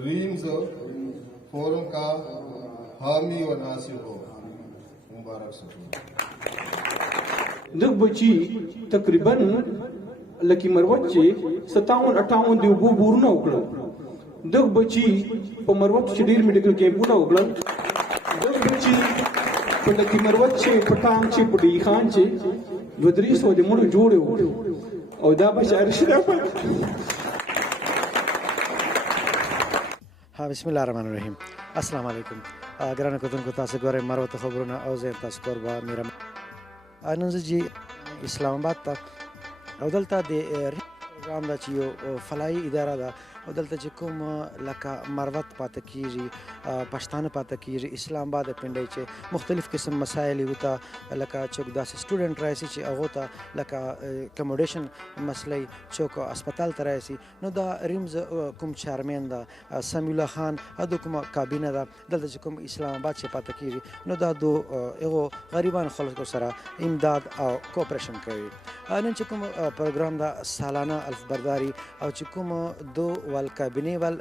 Reams forum का हामी और नासिर हो। मुबारक दग बची तकरीबन लकी मरवच्चे 57-58 दिवबो बुरना उकलन दग बची प मरवत शरीर मेडिकल कैंप ना उकलन दग बची प लकी मरवच्चे पटांग चे पड़ी खान चे वदरीस हो मुड़ जोड़े उकल और दा बशार शिरा पर। हाँ, बिस्मिल्लाहिर्रहमानिर्रहीम। अस्सलाम वालेकुम। ग्रान कुतन को तासे गोरे मरवत खबरना औजे तस्कोर बा मेरा आनंद जी इस्लामाबाद ता अवदलता दे प्रोग्राम दा चियो फलाई इदारा दा अवदलता जिकुम लका मरवत पातकीरी पश्तान पातकीरी इस्लामाबाद पिंडे चे मुख्तलिफ किस्म मसाइल होता लका चौक दास स्टूडेंट रैसी चे अगोता लका कमोडेशन मसले चौक अस्पताल तरैसी नो दा रिम्स कुम चेयरमैन दा समीउल्ला खान अदो कुम काबीना दा दलता जिकुम इस्लामाबाद चे पातकीरी नो दा दो एगो गरीबान खलक को सरा इमदाद और कोऑपरेशन करी अनन चिकुम प्रोग्राम दा सालाना अल्फ बरदारी और चिकुम दो वाल काबिने वाल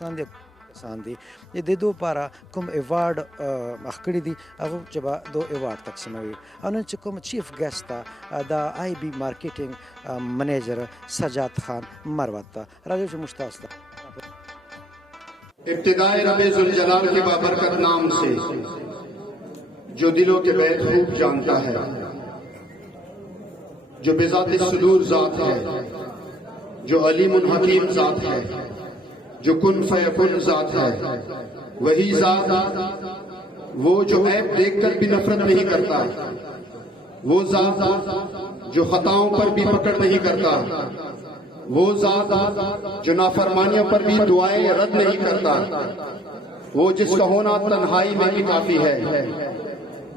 सांदी ये दे दो पारा कुम अवार्ड अखड़ी दी अगो जबा दो अवार्ड तकसीम हुई अनन चिकुम चीफ गेस्ट दा IB मार्केटिंग मैनेजर सजाद खान मरवत राजू मुश्ताक इब्तिदाए रब्बे जुल जलाल के बाबरकत नाम से जो दिलों के बैत खूब जानता है, जो बेज़ात सुदूर ज़ात है, जो अलीमुन हकीम ज़ात है, जो कुन फयकुन ज़ात है, वही ज़ात वो जो ऐब देखकर भी नफरत नहीं करता, वो ज़ात जो खताओं पर भी पकड़ नहीं करता, वो ज़ात जो नाफरमानियों पर भी दुआएं रद्द नहीं करता, वो जिसका होना तन्हाई में ही काफी है,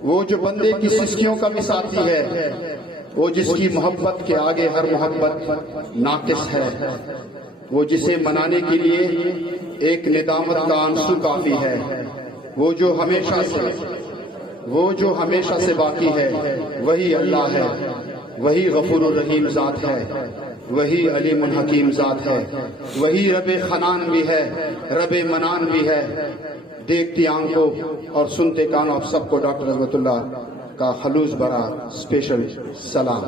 वो जो बंदे की सिस्कियों का भी साथी है, वो जिसकी मोहब्बत के आगे हर मोहब्बत नाकिस है, वो जिसे मनाने के लिए एक निदामत का आंसू काफी है, वो जो हमेशा से बाकी है, वही अल्लाह है, वही गफूरुर रहीम ज़ात है, वही अलीमुल हकीम ज़ात है, वही रबे खनान भी है, रबे मनान भी है। देखती आंखों और सुनते कानों आप सबको डॉक्टर रहमतुल्लाह का खलूस भरा स्पेशल सलाम।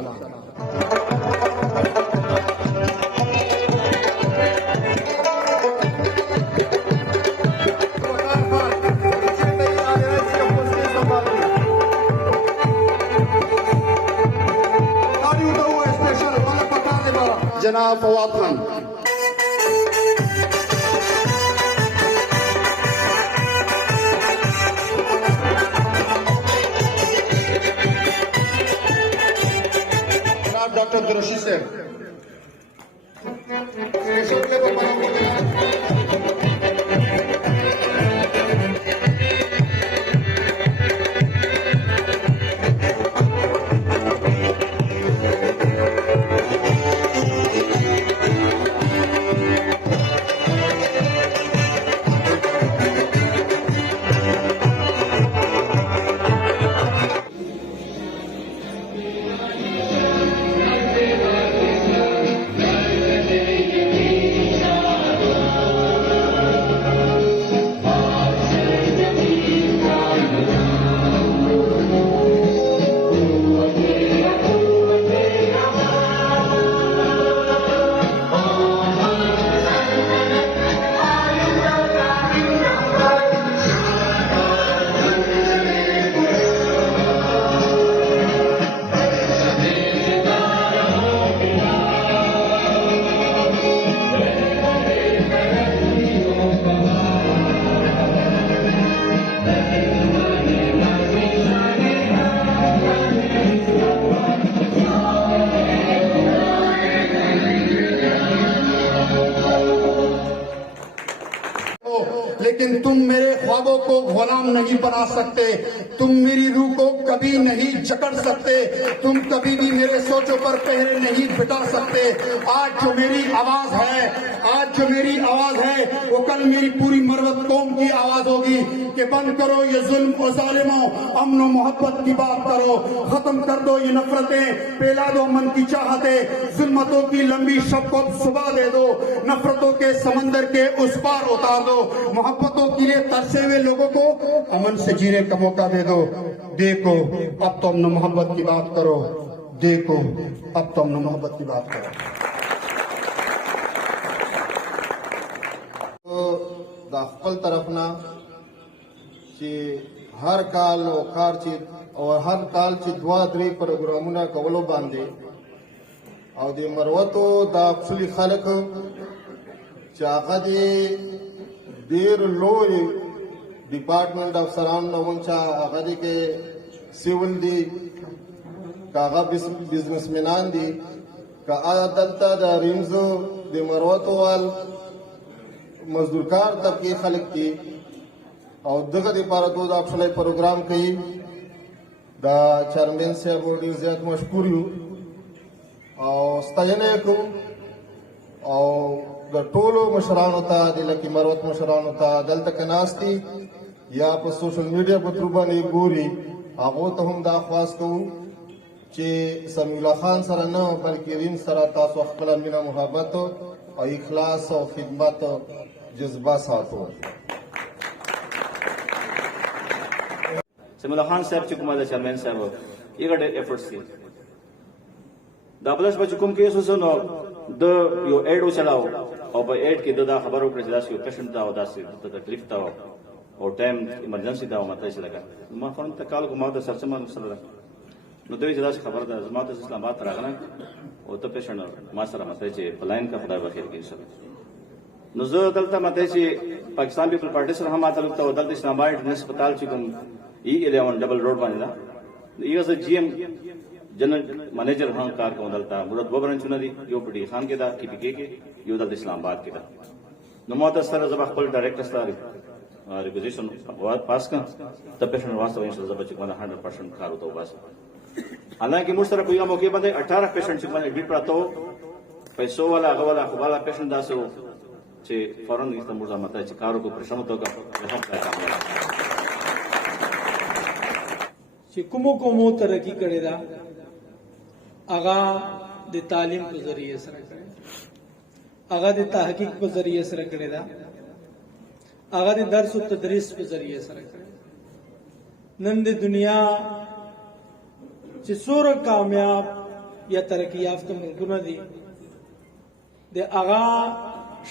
जनाब फवाद खान। डॉक्टर दुरुशी से लेकिन तुम मेरे ख्वाबों को गुलाम नहीं बना सकते, तुम मेरी रूह को कभी नहीं जकड़ सकते, तुम कभी भी मेरे सोचों पर पहरे नहीं बिठा सकते। आज जो मेरी आवाज है वो कल मेरी पूरी मरवत कौम की आवाज होगी। कि बंद करो ये जुल्म और जालिमों, अमन और मोहब्बत की बात करो, खत्म कर दो ये नफरतें, फैला दो मन की चाहतें, जुल्मतों की लंबी शब को सुबह दे दो, नफरतों के समंदर के उस पार उतार दो, मोहब्बतों के लिए तरसे हुए लोगों को अमन से जीने का मौका दे दो। देखो अब तो अमन मोहब्बत की बात करो, देखो अब तो अमन मोहब्बत की बात करो। तो दाखल तरफना कि हर काल और हर काल ची द्वा द्री प्रोग्रामुना कवलो बांधे और दे मरवतो दा अक्सली खलक चाका दे देर लोय डिपार्टमेंट ऑफ सराउंड नवंचा आगदी के सिविल दी कागा बिजनेसमैन दी का आदलता दा रिंजो दे मरवतो वाल मजदूरकार तबके खलक की और दगा दे पारा दो अक्सली प्रोग्राम कई दा चेयरमैन साहब डी ज्यादा मशकूर हूँ और स्तायने को और द टोलो मशरान होता दिल की मरवत मशरान होता दल तक नास्ती या पर सोशल मीडिया पर त्रुबा ने गोरी आगो तो हम दाख्वास को कि समीउल्लाह खान सरा न बल्कि रिन सरा तासो अखला मिना मोहब्बत और इखलास और खिदमत जज्बा साथो समीउल्लाह खान साहब चुकुमा द चेयरमैन साहब ये गडे एफर्ट्स की दाबलस बचुकुम के सो नो द यो एड चलाओ और by एड के दा खबर हो प्रेसिडेंट यो पेशेंट दा दा से तकलीफ दा और टाइम इमरजेंसी दा मत से लगा मा फरम तकाल को मा द सरचमा सलरा नो दे जदा से खबर दा जमात इस्लामाबाद रागना और तो पेशेंट मा सरा मत से प्लान का खुदा बखैर के सब नो जो दलता मत से पाकिस्तान पीपल पार्टी से हम आता लगता दल इस्लामाबाद अस्पताल चिकम E11 डबल रोड बनेदा ये जीएम जनरल मैनेजर हाँ कार का दलता मुरद बबरन चुनरी यो पटी खान के दा KPK के यो दल इस्लामाबाद के दा नमोत सर जब खपल डायरेक्टर सर रिक्वेजिशन पास का तब पेशेंट वास्तव में जब बच्चे 100% कार होता बस हालांकि मुश्तरक कोई मौके बंदे 18 पेशेंट चिकन एडमिट पड़ा तो पैसों वाला अगवाला खुबाला पेशेंट दासो चे फौरन इस मुर्दा मत है कारो को प्रश्न तो का कुमो कुमो तरक्की करेगा आगा दे तालीम के जरिए सर करे आगा दे तहकीक के जरिए सर करेगा आगा दे दर्स और तदरीस के जरिए सर करे नंद दुनिया जिसोर कामयाब या तरक्की याफ्ता मुल्कों दी दे आगा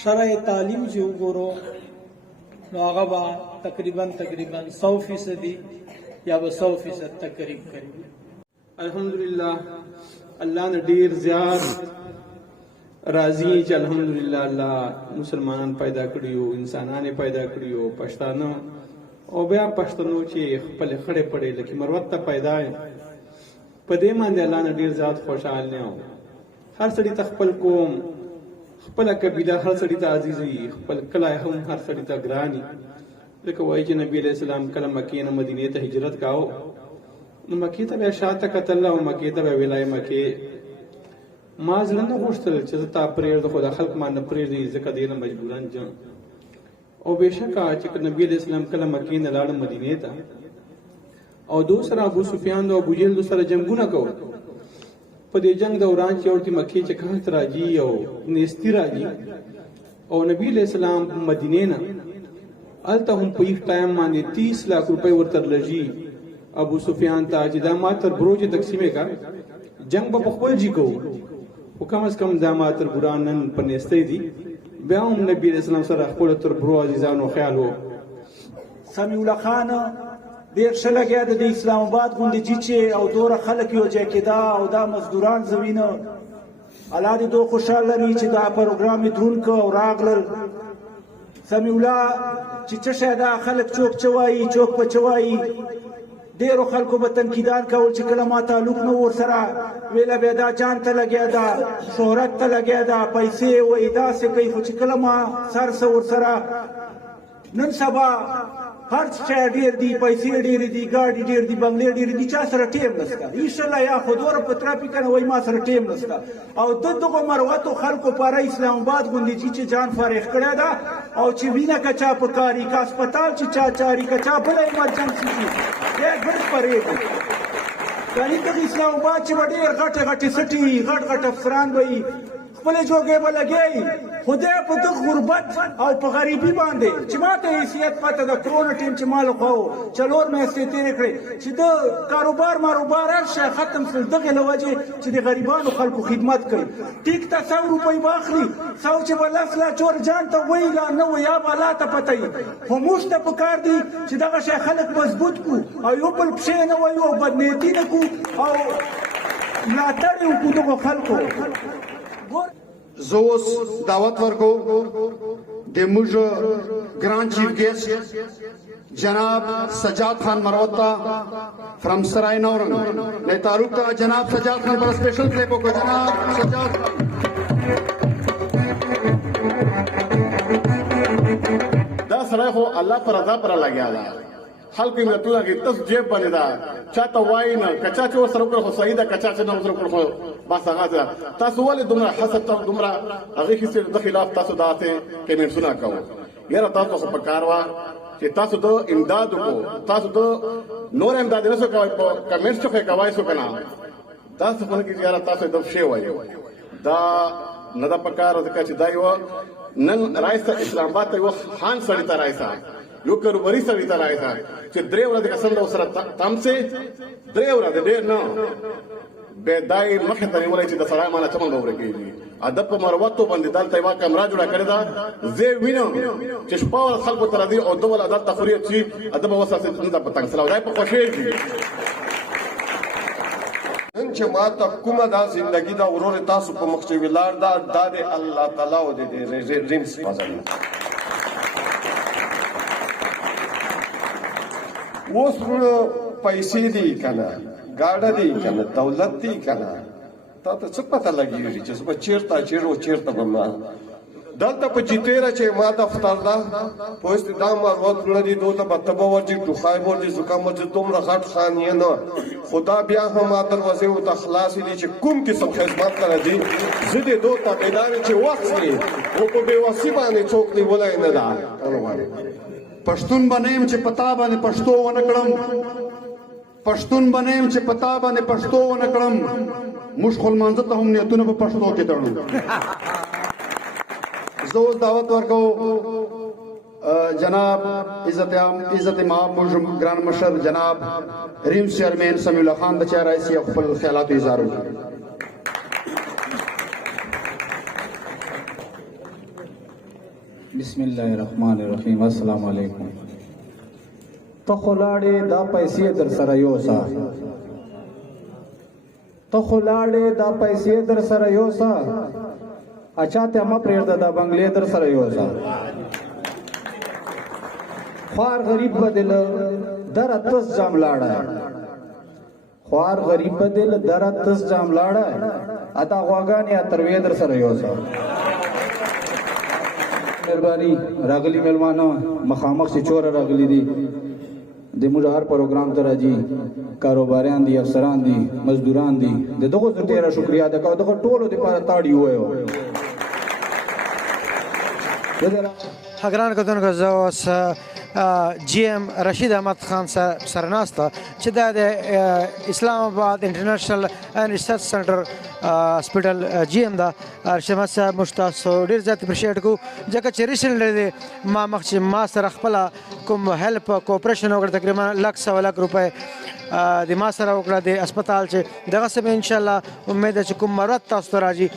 शरय तालीम जो गोरो नो आगा बा तकरीबन 100% या वो 100% तक करीब अल्हम्दुलिल्लाह अल्लाह ने ढेर ज्यादा राजी च अल्हम्दुलिल्लाह अल्लाह मुसलमान पैदा करियो इंसाना ने पैदा करियो पछतानो और बया पछतनो चे खपल खड़े पड़े लेकिन मरवत पैदा है पदे मान अल्लाह ने ढेर ज्यादा खुशहाल ने हर सड़ी तखपल कोम खपल कबीला हर सड़ी ता अजीजी खपल कला हम हर सड़ी ता ग्रानी लेकिन वही नबी अलैहि सलाम कल मक्के न मदीने ते हिजरत काओ मक्के ते शात कतल्ला और मक्के ते विलाय मक्के माजल न गोश्तल चता प्रेर द खुदा खल्क मान प्रेर दी जका देना मजबूरन ज और बेशक आज नबी अलैहि सलाम कल मक्के न लाड़ मदीने ता और दूसरा अबू सुफियान और अबू जहल दूसरा जंगू न को पदे जंग दौरान चौथी मक्के च कहत राजी और नेस्ती राजी और नबी अलैहि सलाम मदीने न अलता हम पीक टाइम माने 30 लाख रुपए वर्तर लजी अबू सुफियान ताज दामातर ब्रोज तकसीमे का जंग बखवल जी को कम अज कम दामातर बुरानन पनेस्ते दी ब्याम नबी अलैहि सर अखोल तर ब्रो अजीजानो ख्याल हो समीउल्लाह खान देर शला गया द इस्लामाबाद गुंदी जीचे और दौर खलक यो जे केदा और दा मजदूरान जमीन अलाद दो खुशहाल लरी च दा प्रोग्राम धुन को और आगलर समीउल्लाह चिचशदा खलक चौक चवाई चौक पर चवाई देरो खलको बतनकीदार का और चिकलमा ताल्लुक न और सरा वेला बेदा जान त लगे दा शोहरत त लगे दा पैसे व इदा से कई चिकलमा सर से और सरा نن سبا هر څه ډیر دي، پیسې ډېرې دي، ګاډي ډېر دي، بنګلې ډېرې دي، چا سره ټیم نشته. ایشله یا خو دوره په ترافیک نه وایي ما سره ټیم نشته. او دغو مروتو خلکو پاره اسلام آباد غوندې چې جان فارغ کړی ده، او چې وینه که چا په کاري که هسپتال چې چا چاري که چا بله ایمرجنسي شي بیا ګډ پرېږدي. یعنې دغه اسلام آباد چې به ډېر غټې غټې سټې وي، غټ غټ افسران به وي، خپلې جوګې به لګوي، خدای په دغه غربت او په غریبي باندې چې ما ته حیثیت پته ده، کرونا ټیم چې ما له خوا و 4 میاشتې تېرې کړې چې د کاروبار ماروبار هر شی ختم شول دغې له وجې چې د غریبانو خلکو خدمت کوي. ټیک ته 100 روپۍ به اخلي، 100 چې به لس لا چور جان ته وایي لا نه وایي یا به الله ته پته وي. خو موږ ته پکار دي چې دغه شی خلک مضبوط کړو او یو بل پښې نه وایو او بدنیتي نه کړو او ملاتړ یې وکړو دغو خلکو. زوس دعوت ورکو د موږ ګران چیف ګیسټ جناب سجاد خان مروتا فرام سرای نورنگ نے تعارف کا جناب سجاد خان پر اسپیشل کلپ کو جناب سجاد خان. دا سره خو الله پر رضا پر لګیا دا خلک یې متونه کې تاسو جیب باندې دا چاته وای نه کچا چې وسره کړو خو صحیح ده کچا چې نه وسره کړو خو بس هغه ده. تاسو ولې دومره حسد تاسو دومره هغه هیڅ د خلاف تاسو داته کمنټونه کوو. یاره تاسو خو په کار وا چې تاسو د امداد کو تاسو د نور امداد نه سو کوي په کمنټ څخه کوي سو کنه تاسو په کې یاره تاسو د شی وایي دا نه دا په کار ځکه چې دا یو نن رئیس اسلام آباد ته یو خان سړی ته راځي یو کروبري سړی ته راځي چې درې ورځې قسم له سره تم سه درې ورځې ډېر نه به دای مخه ته نیولای چې د سړی معنی چمن به ورکېږي ادب په مروتو باندې دلته یو کمره جوړه کړې ده. زه وینم چې شپه ول خلکو ته راځي او دوه عادت تفریح شي ادب وساسه څنګه پتنګ سره دای په خوشېږي. نن چې ما ته کومه دا زندگی دا ورور تاسو په مخ چې ویلار دا د الله تعالی او د رینس پازل اوس ورو پیسې دي کنه ګاډه دي کنه دولت دي کنه تا ته څه پته لګیږي چې په چیرته به ما دلته په جیتېره چې ما دفتر ده پوست دا مروت لري دوته بتبه ورجی ټوخای ورجی زکام ورجی دومره غټ خان یې نه خدا بیا هم دروازه او تخلاص دي چې کوم قسم خدمت کړی دي زه دې دوته بیدار چې وخت وي او په بېوسي باندې څوک دی ولای نه ده. پښتون بنیم چې پتا باندې پښتو ونه کړم، پښتون بنیم چې پتا باندې پښتو ونه کړم، موږ خپل منځ ته هم نیتونه په پښتو کې تړو. زه دعوت ورکو جناب عزت امام موږ ګران مشر جناب ریم چیئرمین سمیع الله خان د چا رئیس خپل خیالات اظهار وکړي. بسم الله الرحمن الرحیم. السلام علیکم. ته خو لاړې دا پیسې در سره یوسه، ته خو لاړې دا پیسې در سره یوسه، اچا ته ما پرېږده دا بنګلې در سره یوسه. خوار غریب بدل در اتس جام لاړه، خوار غریب بدل در اتس جام لاړه، اتا غواګانې اتروې در سره یوسه. مهرباني راغلي مېلمانه مخامخ چې چوره راغلي دي د موږ هر پروګرام ته راځي، کاروباریان دي، افسران دي، مزدوران دي، د دغو زه ډېره شکریا ادا کوم. دغه ټولو دپاره تاړي ووایو. ګرانو کتونکو زه اوس جی ایم رشید احمد خان سره ناسته چې دا د اسلام آباد انټرنیشنل اینڈ ریسرچ سنټر هاسپټل جی ایم دا رشید احمد صاحب موږ تاسو ډېر زیات اپریشیټ کوو ځکه چې ریسنټلی ما مخکې ما سره خپله کوم هیلپ کوپریشن وکړه تقریبا 100 روپۍ د ما سره وکړه د هسپتال چې دغسې به انشاءالله امید ده چې کوم مرض تاسو ته راځي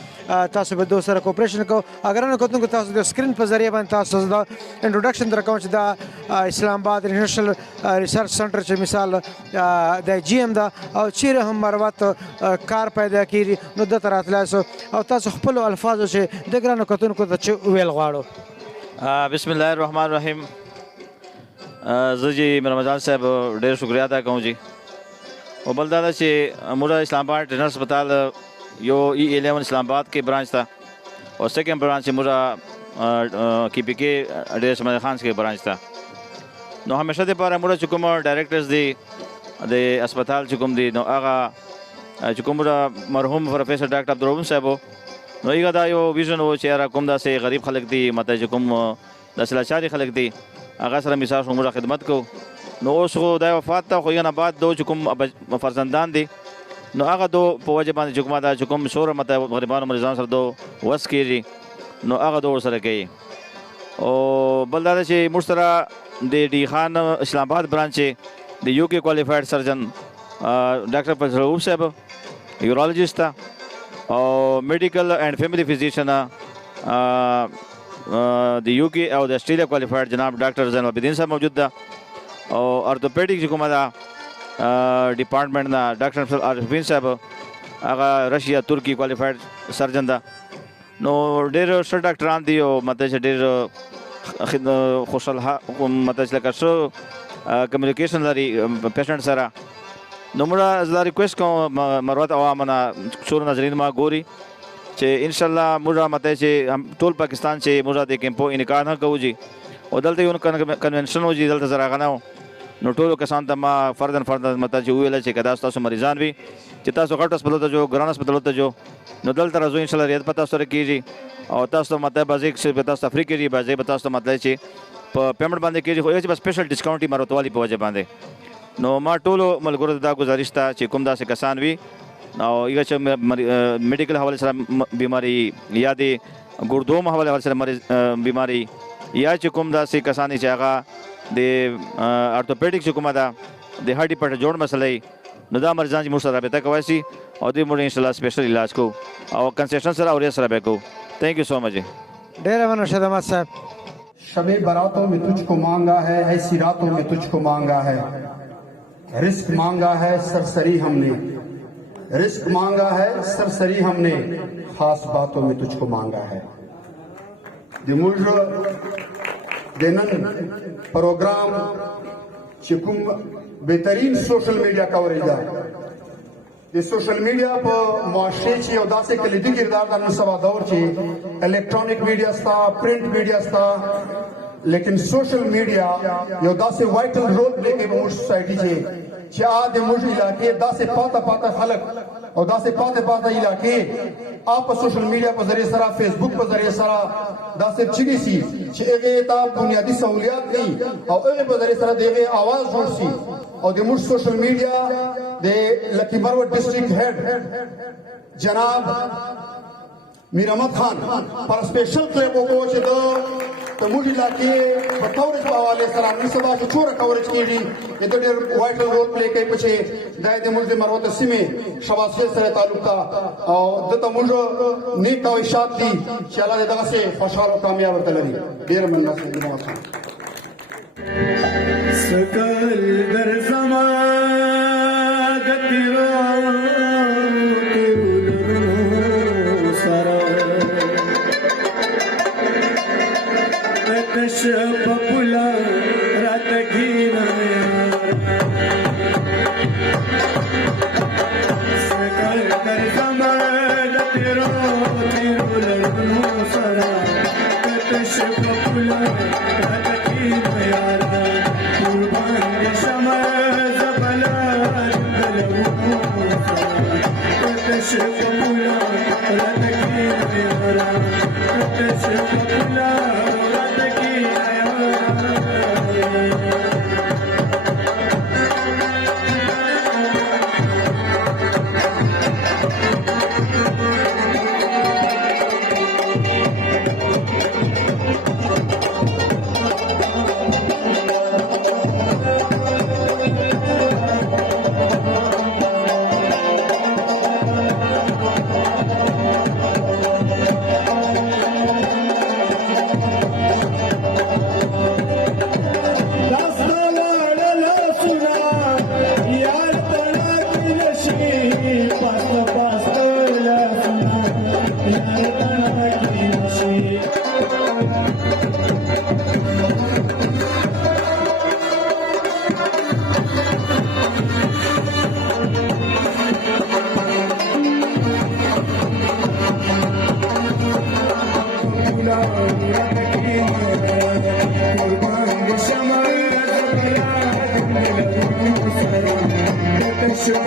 تاسو به دو سره کوپریشن کوو. ګرانو کتونکو تاسو د سکرین په ذریعه باندې تاسو دا انټروډکشن در کوم چې دا اسلام آباد انټرنیشنل ریسرچ سنټر چې مثال د جی ایم ده او چیرې هم مروت کار پیدا کېږي نو دلته راتلی سو او تاسو خپلو الفاظو چې د ګرانو کتونکو ته چې ویل غواړو. بسم الله الرحمن الرحیم. زه جی رمضان صاحب ډېر شکریہ ادا کوم جی. او بل دا ده چې موږ اسلام آباد ټرینر هسپتال یو E11 اسلام آباد کې برانچ تا او سیکنډ برانچ موږ KPK ډېر اسماعیل خان کې برانچ ته نو همیشه دپاره موږ چې کوم ډایرکټرز دي د اسپتال چې کوم دي نو هغه چې کوم مرحوم پروفیسر ډاکټر عبدالرحیم صاحب نو هغه دا یو ویژن و چې یاره کوم داسې غریب خلک دي مته چې کوم داسې لاچاري خلک دي هغه سره مثال موږ خدمت کوو نو اوس خو دا وفات ته خو هغه نه بعد دو چې کوم فرزندان دي نو هغه دو په وجه باندې چې کومه دا چې کوم شوره مته غریبانو مریضانو سره دو وس کېږي نو هغه دو ورسره کوي او بل دا چې موږ سره د ډي خان اسلام آباد برانچ د UK کوالیفاید سرجن ډاکټر پروفیسر صاحب یورولوجیسٹ او میډیکل اینڈ فیملی فزیشن د UK او د استرالیا کوالیفاید جناب ډاکټر زین العابدین صاحب موجود ده او ارتوپیډیک چې کومه ده ډپارټمنټ نه ډاکټر عارفین صاحب هغه رشیا ترکی کوالیفاید سرجن ده نو ډېر ښه ډاکټران دي او مته چې ډېر خوشحاله مته چې لکه ښه کمیونیکیشن لري پیشنټ سره نو موږ زه ریکویسټ کوم مروت عوامو نه څو ناظرین ما ګوري چې انشاءالله موږ مته چې ټول پاکستان چې موږ د کیمپو انعقاد نه کوو جي او دلته یو کنونشن و جي دلته زه راغلی وم نو ټولو کسانو ته ما فردن مته چې وویله چې که داسې تاسو مریضان وي چې تاسو غټ هسپتالو ته جو ګران هسپتالو ته جو نو دلته راځو انشاءالله رعایت به تاسو سره کېږي او تاسو ته مطلب بعضې به تاسو ته فری کېږي بعضې به تاسو ته مطلب چې په پیمنټ باندې کېږي خو یو چې به سپیشل ډسکاونټ یې مروتوالي په وجه باندې نو ما ټولو ملګرو ته دا ګزارش ته چې کوم داسې کسان وي او هغه چې میډیکل حوالې سره بیماري یا د ګردوم حوالې سره بیماري یا چې کوم داسې کسان چې هغه د ارتوپیډیک چې کومه ده د هډې پټه جوړ مسله نو دا مریضان چې موږ سره رابطه کولی شي او دوی موږ انشاءالله سپیشل علاج کوو او کنسیشن سره او سره به کوو थैंक यू सो मच जी ډېره مننه شهید احمد صاحب शब बारातों में तुझको मांगा है ऐसी रातों में तुझको मांगा है रिस्क मांगा है सरसरी हमने रिस्क मांगा है सरसरी हमने खास बातों में तुझको मांगा है दिनन प्रोग्राम चिकुम बेहतरीन सोशल मीडिया कवरेज ये सोशल मीडिया पर मुआशरे ची और दासे कलीदी किरदार दा नसवा दौर ची इलेक्ट्रॉनिक मीडिया स्ता प्रिंट मीडिया स्ता लेकिन सोशल मीडिया यो दासे वाइटल रोल प्ले के मुझ सोसाइटी ची ची आदे मुझ इलाके दासे पाता पाता खलक और दासे पाते पाता इलाके आप सोशल मीडिया पर जरिए सरा फेसबुक पर जरिए सरा दासे चिगी सी ची एगे ता बुनियादी सहूलियात नहीं और एगे पर जरिए सरा देगे आवाज जोड़ सी और दे मुझ सोशल मीडिया दे लकी मरवत डिस्ट्रिक्ट हेड जनाब मीर अहमद खान पर स्पेशल क्लिप को तो मुझ इलाके कवरेज हवाले सरा निसबा जो छोरा कवरेज की ये तो डेर वाइटल रोल प्ले के पीछे दाय दे मुझ मरवत सिमे शवासे सरे ताल्लुक था और दता मुझ नेक का इशात दी चला दे दगा से फशाल कामयाब तलरी डेर मन्ना से दिमाग सकल दर समा गतिरो सरा कश पपुला रात घीना सकल दर समा गतिरो सरा कश पपुला रात घीना यारा कुर्बान शमा जबला कश पपुला रात घीना यारा कश पपुला रात घीना यारा Thank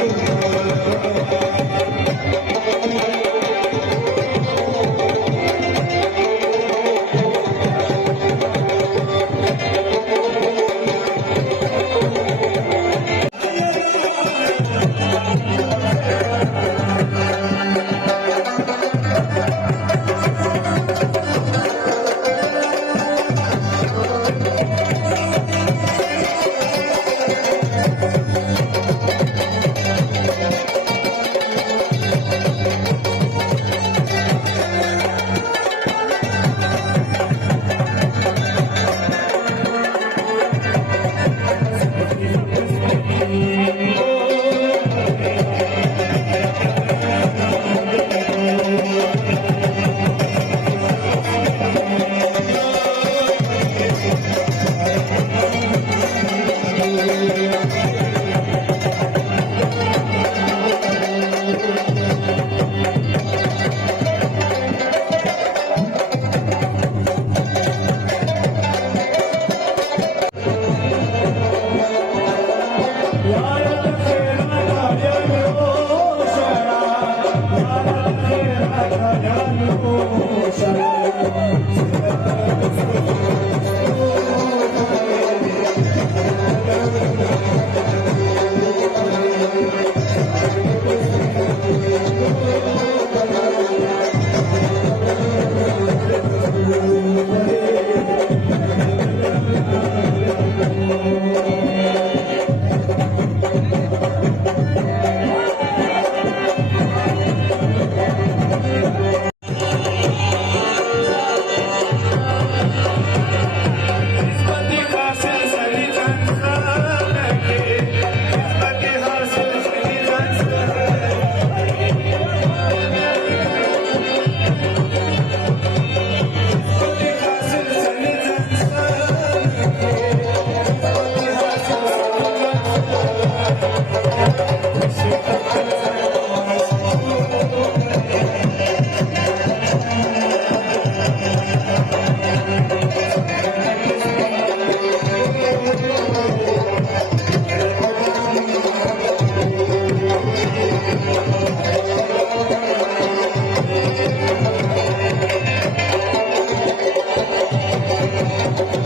you. Thank you.